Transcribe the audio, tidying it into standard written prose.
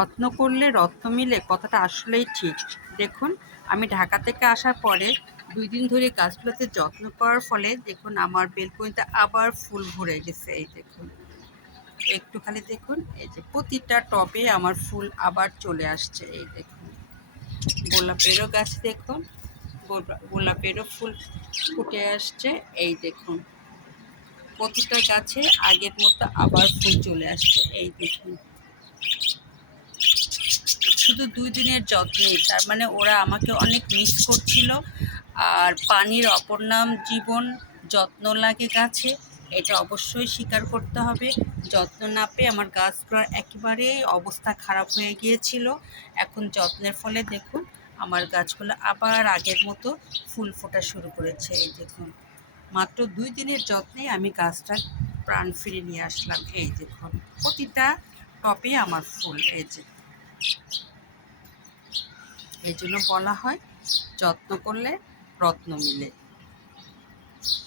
যত্ন করলে রত্ন মিলে, কথাটা আসলেই ঠিক। দেখুন, আমি ঢাকা থেকে আসার পরে 2 দিন ধরে গাছগুলোতে যত্ন করার ফলে দেখুন আমার বেলকনিতে আবার ফুল ভরে গেছে। এই দেখুন, একটু খালি দেখুন, এই যে প্রতিটা টবে আমার ফুল আবার চলে আসছে। এই দেখুন, গোলাপেরও গাছ দেখুন, গোলাপেরও ফুল ফুটে আসছে। এই দেখুন, প্রতিটা গাছে আগের মতো আবার ফুল চলে আসছে। এই দেখুন, শুধু 2 দিনের যত্নেই, তার মানে ওরা আমাকে অনেক মিস করছিল। আর পানির অপর নাম জীবন, যত্ন লাগে গাছে, এটা অবশ্যই স্বীকার করতে হবে। যত্ন না পেয়ে আমার গাছগুলোর একেবারেই অবস্থা খারাপ হয়ে গিয়েছিল। এখন যত্নের ফলে দেখুন আমার গাছগুলো আবার আগের মতো ফুল ফোটা শুরু করেছে। এই দেখুন, মাত্র 2 দিনের যত্নেই আমি গাছটা প্রাণ ফিরে নিয়ে আসলাম। এই দেখুন, প্রতিটা টবে আমার ফুল। এই যে, এই জন্য বলা হয় যত্ন করলে রত্ন মিলে।